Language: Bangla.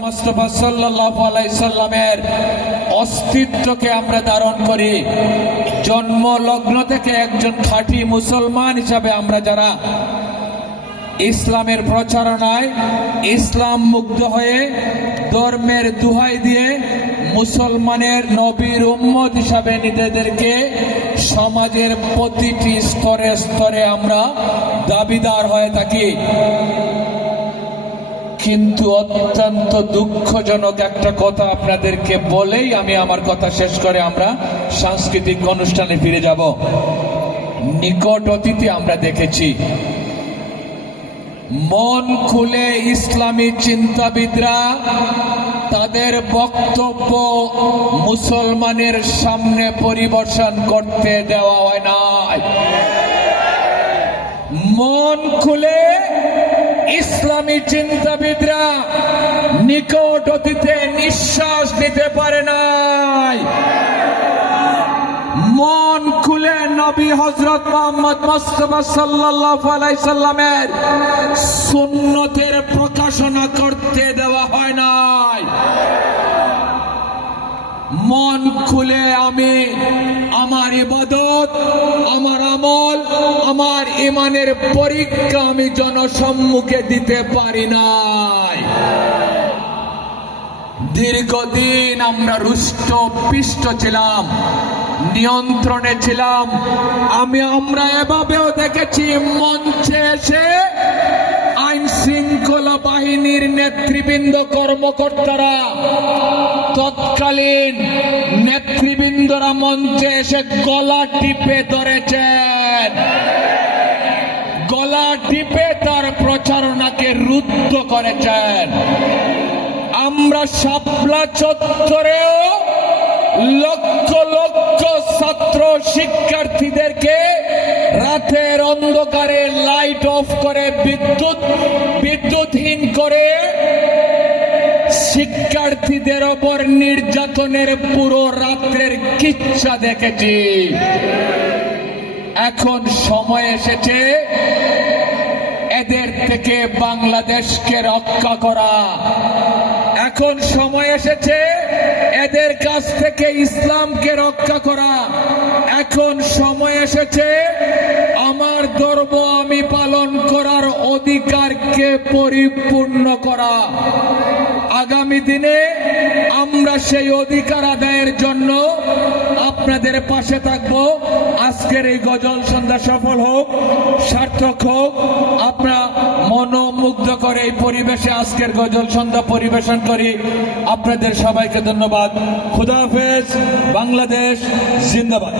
মোস্তফা সাল্লাল্লাহু আলাইহি সাল্লামের অস্তিত্বকে আমরা ধারণ করি। জন্ম লগ্ন থেকে একজন খাঁটি মুসলমান হিসাবে আমরা যারা ইসলামের প্রচারণায় ইসলাম মুগ্ধ হয়ে ধর্মের দুহাই দিয়ে মুসলমানের নবীর উম্মত হিসাবে নিজেদেরকে সমাজের প্রতিটি স্তরে স্তরে আমরা দাবিদার হয়ে থাকি। কিন্তু অত্যন্ত দুঃখজনক একটা কথা আপনাদেরকে বলেই আমি আমার কথা শেষ করে আমরা সাংস্কৃতিক অনুষ্ঠানে ফিরে যাব। নিকট অতীতে আমরা দেখেছি, মন খুলে ইসলামী চিন্তাবিদরা তাদের বক্তব্য মুসলমানের সামনে পরিবেশন করতে দেওয়া হয় না মন খুলে ইসলামী চিন্তাবিদরা নিকট অতীতে নিঃশ্বাস নিতে পারে নাই। মন খুলে নবী হজরত মোহাম্মদ মোস্তফা সাল্লাল্লাহু আলাইহি সাল্লামের সুন্নতের প্রকাশনা করতে দেওয়া হয় নাই। মন খুলে আমি আমার ইবাদত আমার আমল আমার ইমানের পরীক্ষা আমি জনসম্মুখে দিতে পারি নাই। দীর্ঘদিন আমরা রুষ্ট, পিষ্ট ছিলাম, নিয়ন্ত্রণে ছিলাম। আমি আমরা এভাবেও দেখেছি, মঞ্চে এসে আইন বাহিনীর নেতৃবৃন্দ কর্মকর্তারা, তৎকালীন নেতৃবৃন্দরা মঞ্চে এসে গলা টিপে ধরেছেন। গলা টিপে তার প্রচারণাকে রুদ্ধ করেছেন। আমরা শাপলা চত্বরেও লক্ষ লক্ষ ছাত্র শিক্ষার্থীদেরকে রাতের অন্ধকারে লাইট অফ করে বিদ্যুৎ, বিদ্যুৎহীন করে শিক্ষার্থীদের ওপর নির্যাতনের পুরো রাত্রের কিচ্ছা দেখেছি। এখন সময় এসেছে এদের থেকে বাংলাদেশকে রক্ষা করা। এখন সময় এসেছে এদের কাছ থেকে ইসলামকে রক্ষা করা। এখন সময় এসেছে ধর্ম আমি পালন করার অধিকারকে পরিপূর্ণ করা। আগামী দিনে আমরা সেই অধিকার আদায়ের জন্য আপনাদের পাশে থাকব। আজকের এই গজল সন্ধ্যা সফল হোক, সার্থক হোক আমরা মনোমুগ্ধ করে এই পরিবেশে আজকের গজল সন্ধ্যা পরিবেশন করি। আপনাদের সবাইকে ধন্যবাদ। খুদাহাফেজ বাংলাদেশ, জিন্দাবাদ।